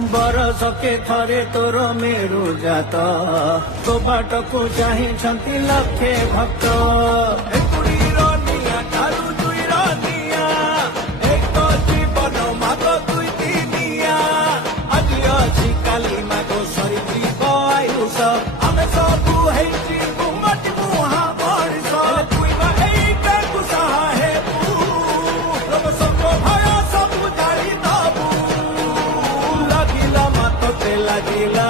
बरस के थरे तोर मेरु जात तो बाट को चाहि लक्षे भक्त एकुड़ीर निया ठारू दुईर निया एक तो जीवन माग दुई दिनिया आज अछि काली माग सरी जीव आयुष आमे सबु हेछि गुमट मुहा बरिस तुई बा एइटा कुसाहा हेबु लोक सब भय सबु जाଳି दबु लागिला मत ते लागिला